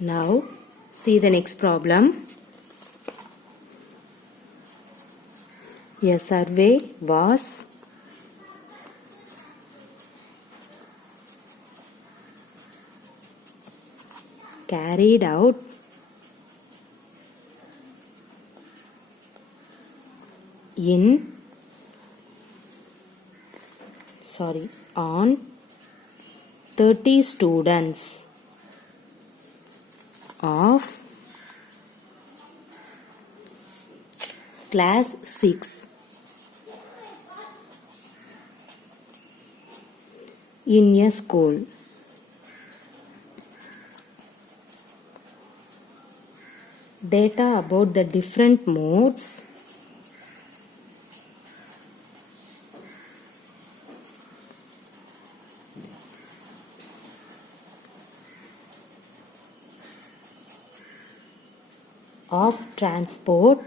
Now see the next problem. A survey was carried out on 30 students of class 6 in a school. Data about the different modes of transport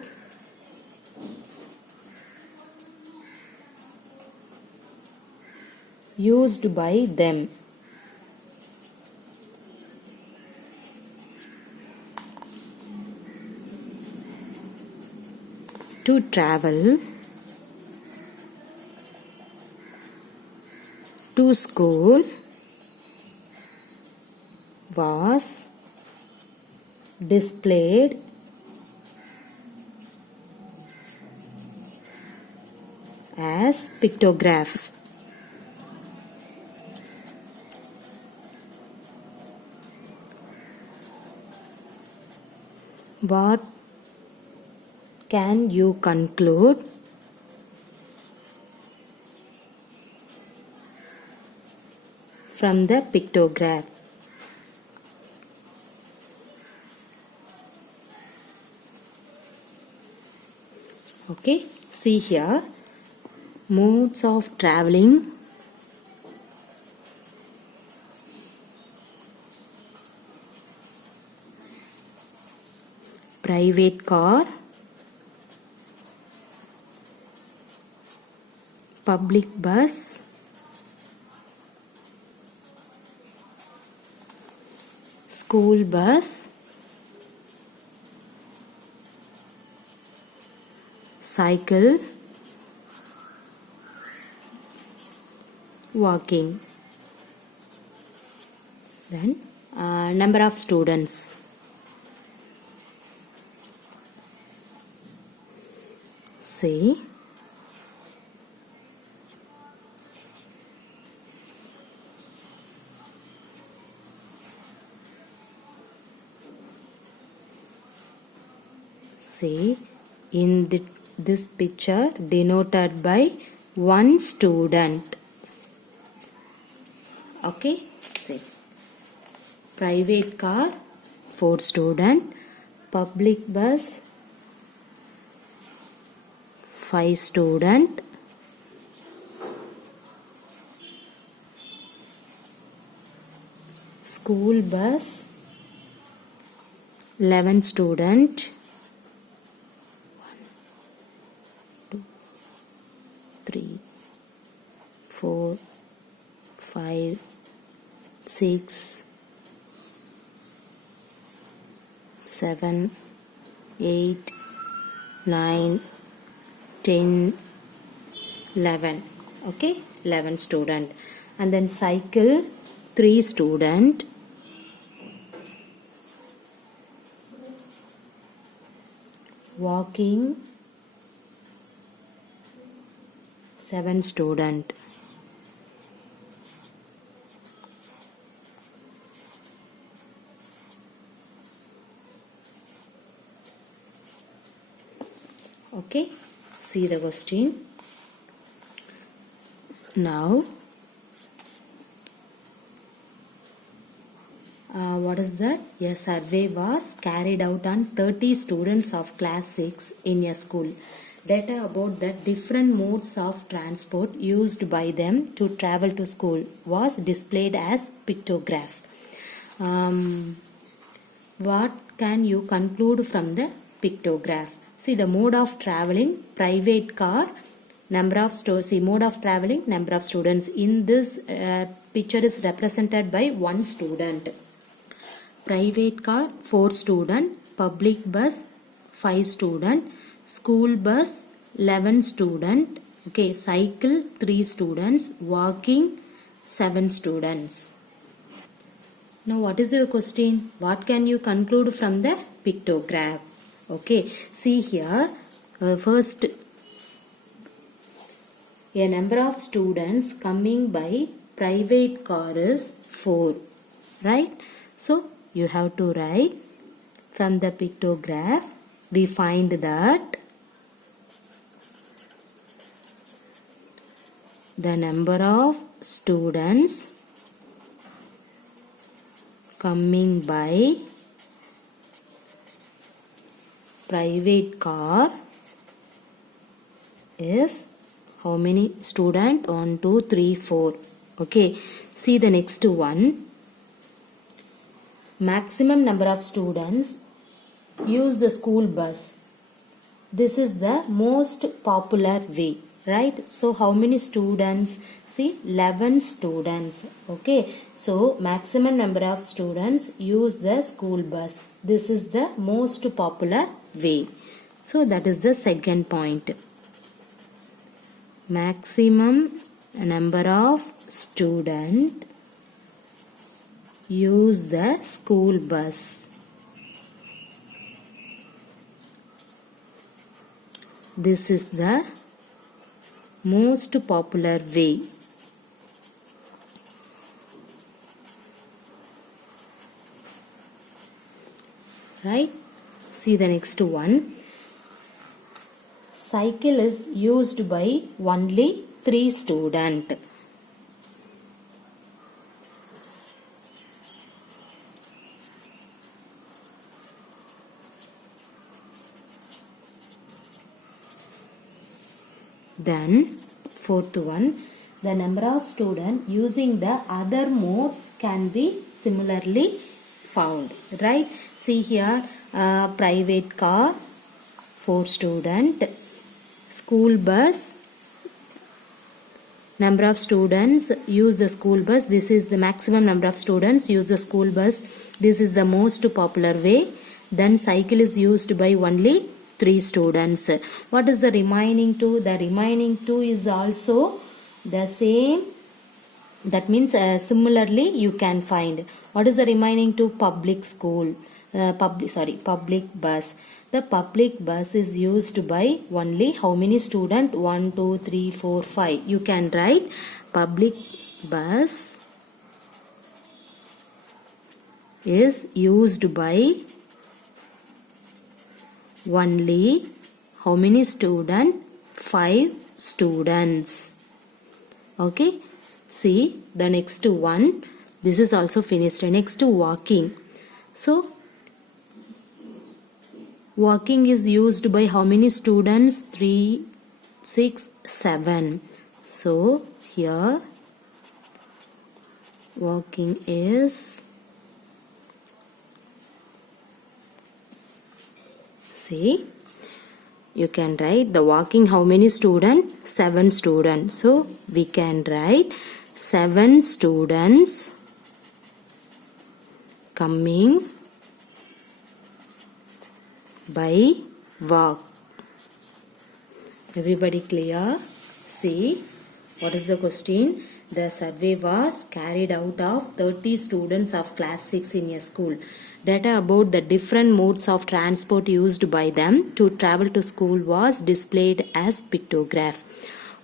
used by them to travel to school was displayed as pictograph. What can you conclude from the pictograph? Okay, see here, modes of traveling, private car, public bus, school bus, cycle, walking. Then number of students. See, in this picture denoted by one student. Okay, see, private car 4 student, public bus 5 student, school bus 11 student, 1 2 3 4 5 6 7 8 9 10 11. Okay, 11 student. And then cycle 3 student, walking 7 student. Okay, see the question. Now what is that? A survey was carried out on 30 students of class 6 in a school. Data about the different modes of transport used by them to travel to school was displayed as pictograph. What can you conclude from the pictograph? See the mode of traveling, private car, number of mode of traveling, number of students. In this picture is represented by one student. private car 4 student, public bus 5 student, school bus 11 student, okay, cycle 3 students, walking 7 students. Now what is your question? What can you conclude from the pictograph? Okay, see here, first, a number of students coming by private car is 4, right? So you have to write from the pictograph. We find that the number of students coming by private car is how many student? 1, 2, 3, 4. Okay, see the next one. Maximum number of students use the school bus. This is the most popular way, right? So how many students? See, 11 students. Okay, so maximum number of students use the school bus. This is the most popular way. So that is the second point. Maximum number of students use the school bus. This is the most popular way. Right? See the next one. Cycle is used by only 3 students. Then fourth one, the number of students using the other modes can be similarly found, right? See here, private car 4 student, school bus, number of students use the school bus. This is the maximum number of students use the school bus. This is the most popular way. Then cycle is used by only 3 students. What is the remaining 2? The remaining 2 is also the same. That means similarly you can find. What is the remaining 2? Public school. Public bus. The public bus is used by only how many students? 1, 2, 3, 4, 5. You can write public bus is used by only how many students? 5 students. Okay, see the next one. This is also finished. Next, walking. So walking is used by how many students? 3, 6, 7. So here walking is, see, you can write the walking how many students? 7 students. So we can write 7 students coming by walk. Everybody clear? See, what is the question? The survey was carried out of 30 students of class 6 in a school. Data about the different modes of transport used by them to travel to school was displayed as pictograph.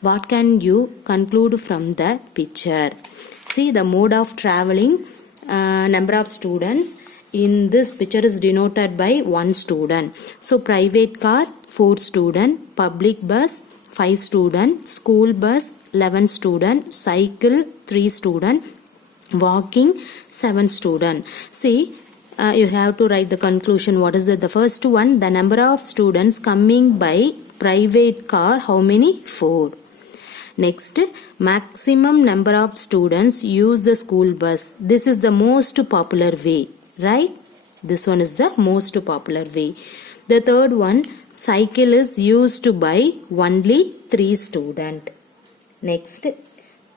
What can you conclude from the picture? See, the mode of traveling, number of students in this picture is denoted by 1 student. So private car 4 student, public bus 5 student, school bus 11 student, cycle 3 student, walking 7 student. See, you have to write the conclusion. What is the first one? The number of students coming by private car, how many? 4. Next, maximum number of students use the school bus. This is the most popular way, right? This one is the most popular way. The third one, cycle is used by only 3 students. Next,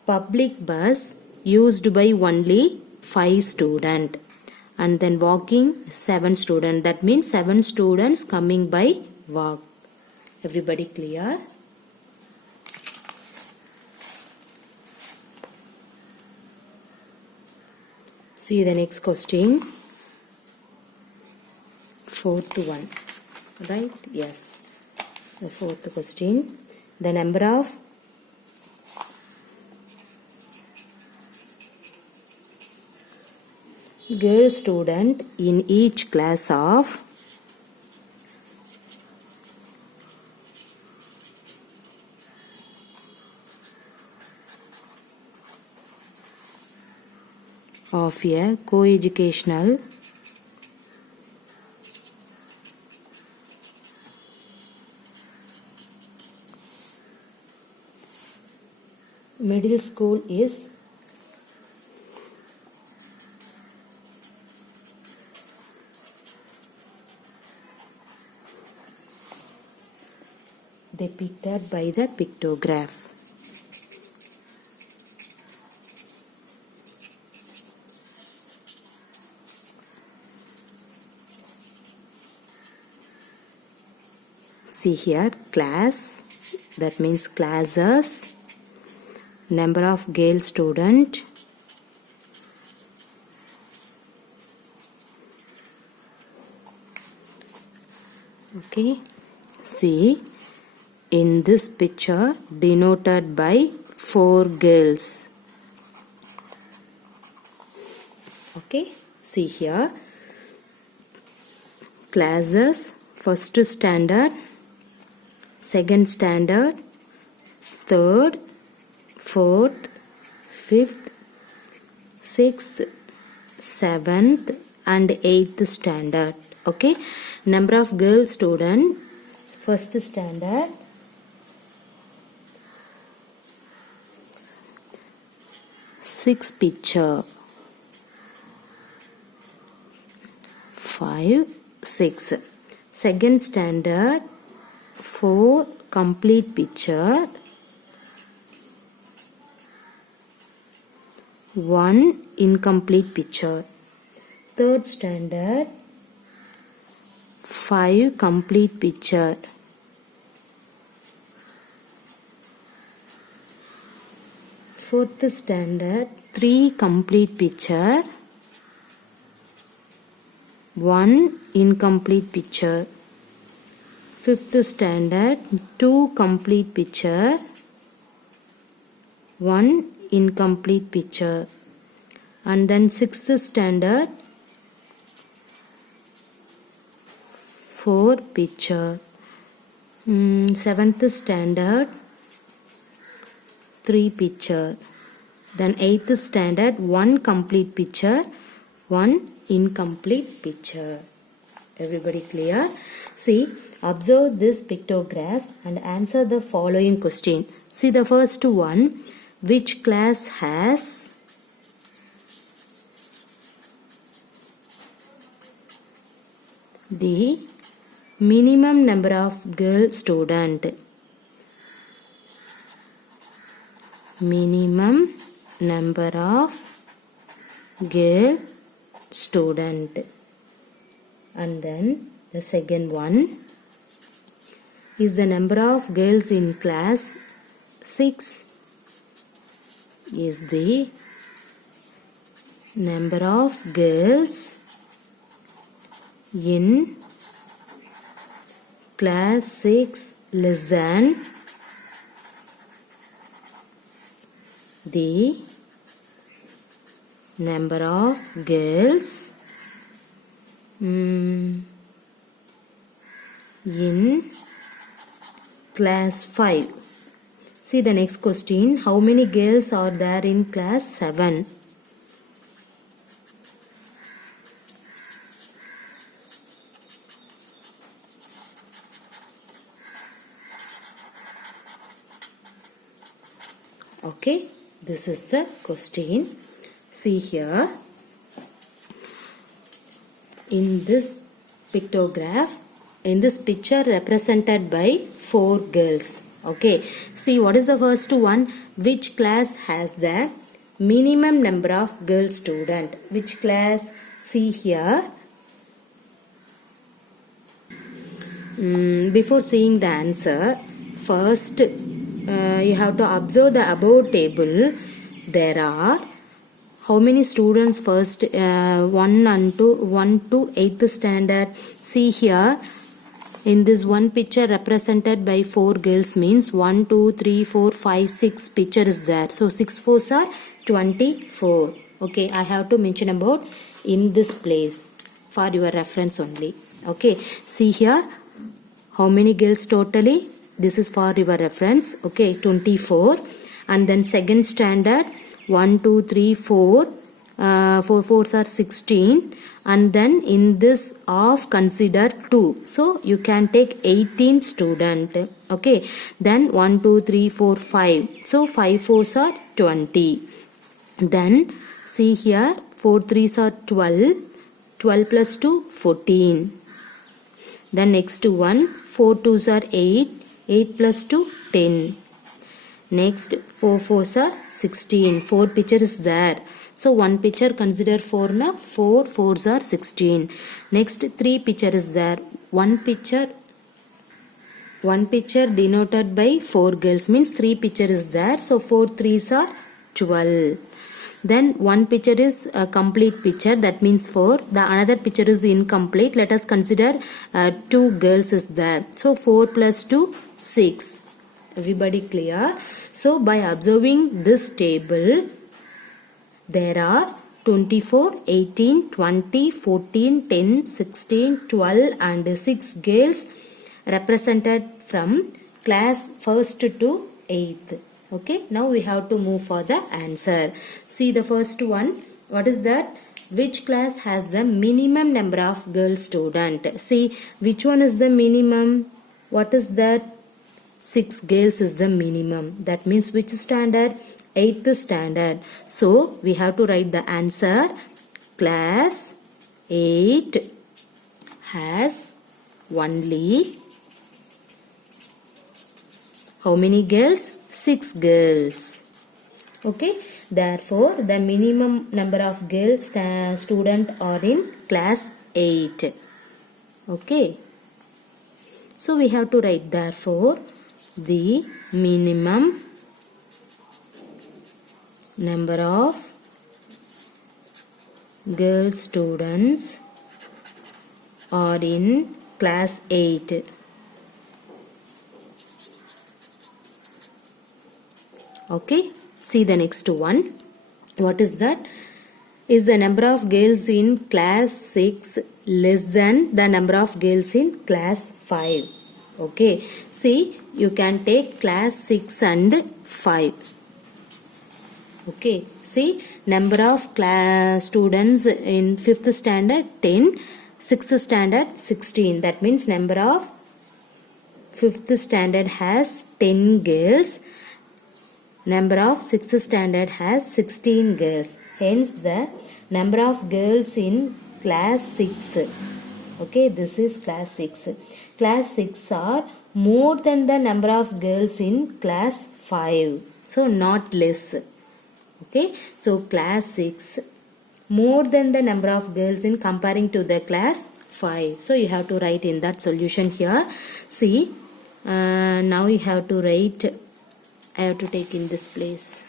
public bus used by only 5 students. and then walking 7 students. That means 7 students coming by walk. Everybody clear? See the next question. Fourth one. Right? Yes. The fourth question. The number of girl student in each class of a co-educational middle school is depicted by the pictograph. See here, class, that means classes, number of girl student, okay. See, in this picture denoted by 4 girls. Okay, see here, classes, first standard, second standard, third, fourth, fifth, sixth, seventh and eighth standard. Okay, number of girl student, first standard, six picture, 5, 6. Second standard, 4 complete picture, 1 incomplete picture. Third standard, 5 complete picture. Fourth standard, 3 complete picture, 1 incomplete picture. Fifth standard, 2 complete picture, 1 incomplete picture. And then sixth standard, 4 picture. Seventh standard, 3 picture. Then 8th standard, 1 complete picture, 1 incomplete picture. Everybody clear? See, observe this pictograph and answer the following question. See the first one. Which class has the minimum number of girl student? Minimum number of girl student. And then the second one is the number of girls in class 6 is the number of girls in class 6 less than the number of girls in class 5. See the next question. How many girls are there in class 7? Okay, this is the question. See here, in this pictograph, in this picture represented by 4 girls. Okay, see what is the first one? Which class has the minimum number of girl student. Which class? See here. Before seeing the answer, first you have to observe the above table. There are how many students first 1 to 8th standard. See here, in this one picture represented by 4 girls means 1, 2, 3, 4, 5, 6 picture is there. So 6 4s are 24. Okay, I have to mention about in this place for your reference only. Okay, see here how many girls totally. This is for your reference. Okay, 24. And then second standard 1, 2, 3, 4. 4 4s are 16. And then in this of consider 2. So you can take 18 student. Okay. Then 1, 2, 3, 4, 5. So 5 4s are 20. Then see here 4 3s are 12. 12 plus 2 14. Then next one 4 2s are 8. 8 plus 2 10. Next 4 4s are 16. 4 picture is there. So one picture consider 4 na. 4 4s are 16. Next 3 picture is there. One picture denoted by 4 girls means 3 picture is there. So 4 3s are 12. Then one picture is a complete picture, that means 4. The another picture is incomplete. Let us consider 2 girls is there. So 4 plus 2 6. Everybody clear? So by observing this table, there are 24, 18, 20, 14, 10, 16, 12 and 6 girls represented from class 1st to 8th. Okay, now we have to move for the answer. See the first one. What is that? Which class has the minimum number of girl student? See, which one is the minimum? What is that? 6 girls is the minimum. That means which standard? 8th standard. So we have to write the answer. Class 8 has only how many girls? 6 girls. Okay. Therefore, the minimum number of girls student are in class 8. Okay. So we have to write therefore the minimum number of girl students are in class 8. Okay, see the next one. What is that? Is the number of girls in class 6 less than the number of girls in class 5? Okay, see, you can take class 6 and 5. Okay, see, number of class students in 5th standard 10, 6th standard 16. That means number of 5th standard has 10 girls. Number of 6th standard has 16 girls. Hence the number of girls in class 6. Okay, this is class 6. Class 6 are more than the number of girls in class 5. So not less. Okay, so class 6 more than the number of girls in comparing to the class 5. So you have to write in that solution here. See, now you have to write. I have to take in this place.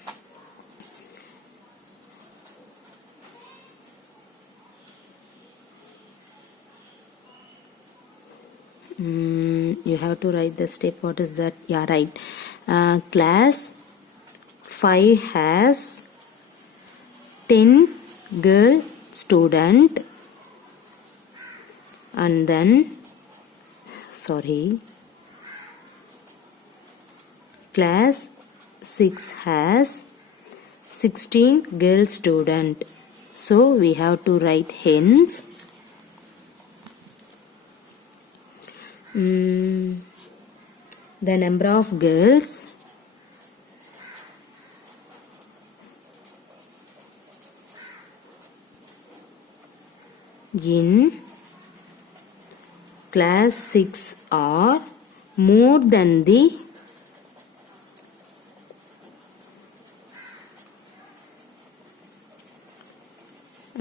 You have to write the step. What is that? Yeah, right. Class 5 has 10 girl student, and then class 6 has 16 girl student. So we have to write hence the number of girls in class 6 are more than the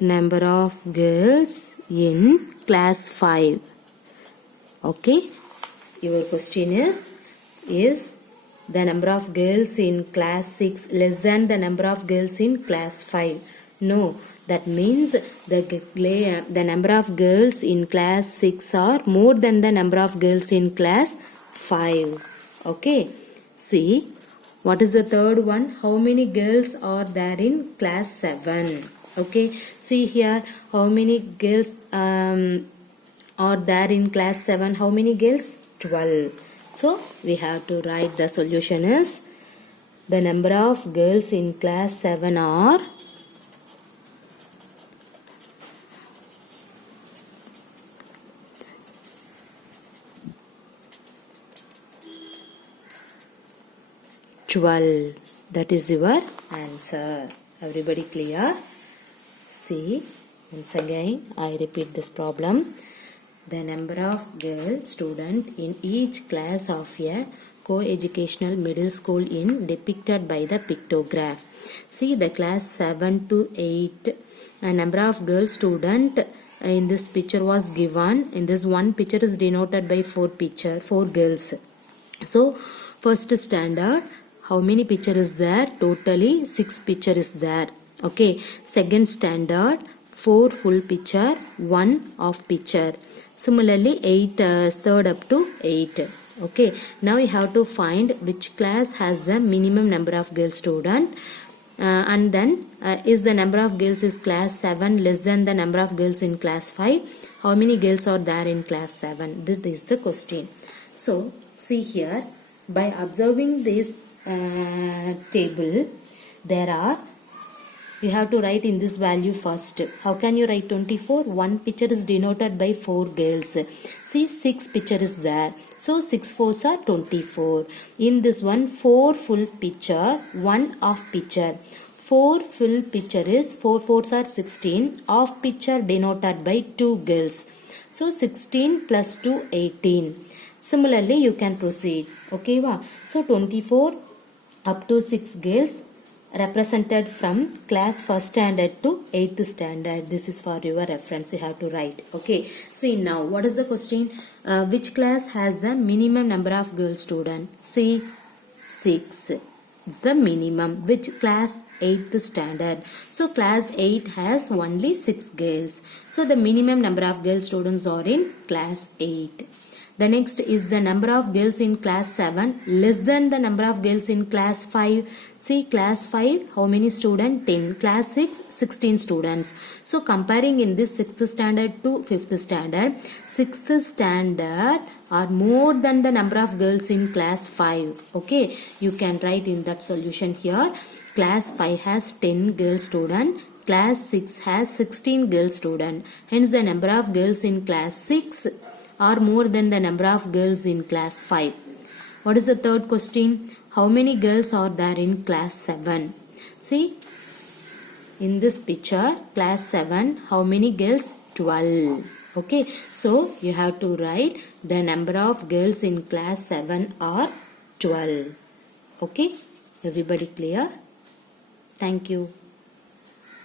number of girls in class 5. Okay, your question is the number of girls in class 6 less than the number of girls in class 5? No, that means the number of girls in class 6 are more than the number of girls in class 5. Okay, see, what is the third one? How many girls are there in class 7? Okay, see here, how many girls are there in class 7? How many girls? 12. So we have to write the solution is the number of girls in class 7 are 12. That is your answer. Everybody clear? See, once again I repeat this problem. The number of girl student in each class of a co-educational middle school in depicted by the pictograph. See, the class 7 to 8 a number of girl student in this picture was given. In this one picture is denoted by four girls. So first standard, how many picture is there? Totally 6 picture is there. Okay, second standard 4 full picture, 1 off picture. Similarly 8 third up to 8. Okay, now you have to find which class has the minimum number of girl student and then is the number of girls is class 7 less than the number of girls in class 5? How many girls are there in class 7? This is the question. So see here, by observing this table, there are, you have to write in this value first. How can you write 24? One picture is denoted by 4 girls. See, 6 picture is there. So 6 fours are 24. In this one, 4 full picture, 1 off picture. 4 full picture is 4 fours are 16. Off picture denoted by 2 girls. So 16 plus 2, 18. Similarly, you can proceed. Okay, wow. So 24 up to 6 girls represented from class 1st standard to 8th standard. This is for your reference. You have to write. Okay. See now, what is the question? Which class has the minimum number of girl students? See, 6. It's the minimum. Which class? 8th standard. So class 8 has only 6 girls. So the minimum number of girl students are in class 8. The next is the number of girls in class 7 less than the number of girls in class 5. See, class 5, how many students? 10. Class 6, 16 students. So comparing in this 6th standard to 5th standard, 6th standard are more than the number of girls in class 5. Okay, you can write in that solution here. Class 5 has 10 girl students. Class 6 has 16 girl students. Hence the number of girls in class 6 are more than the number of girls in class 5. What is the third question? How many girls are there in class 7? See, in this picture, class 7, how many girls? 12. Okay, so you have to write the number of girls in class 7 are 12. Okay, everybody clear? Thank you.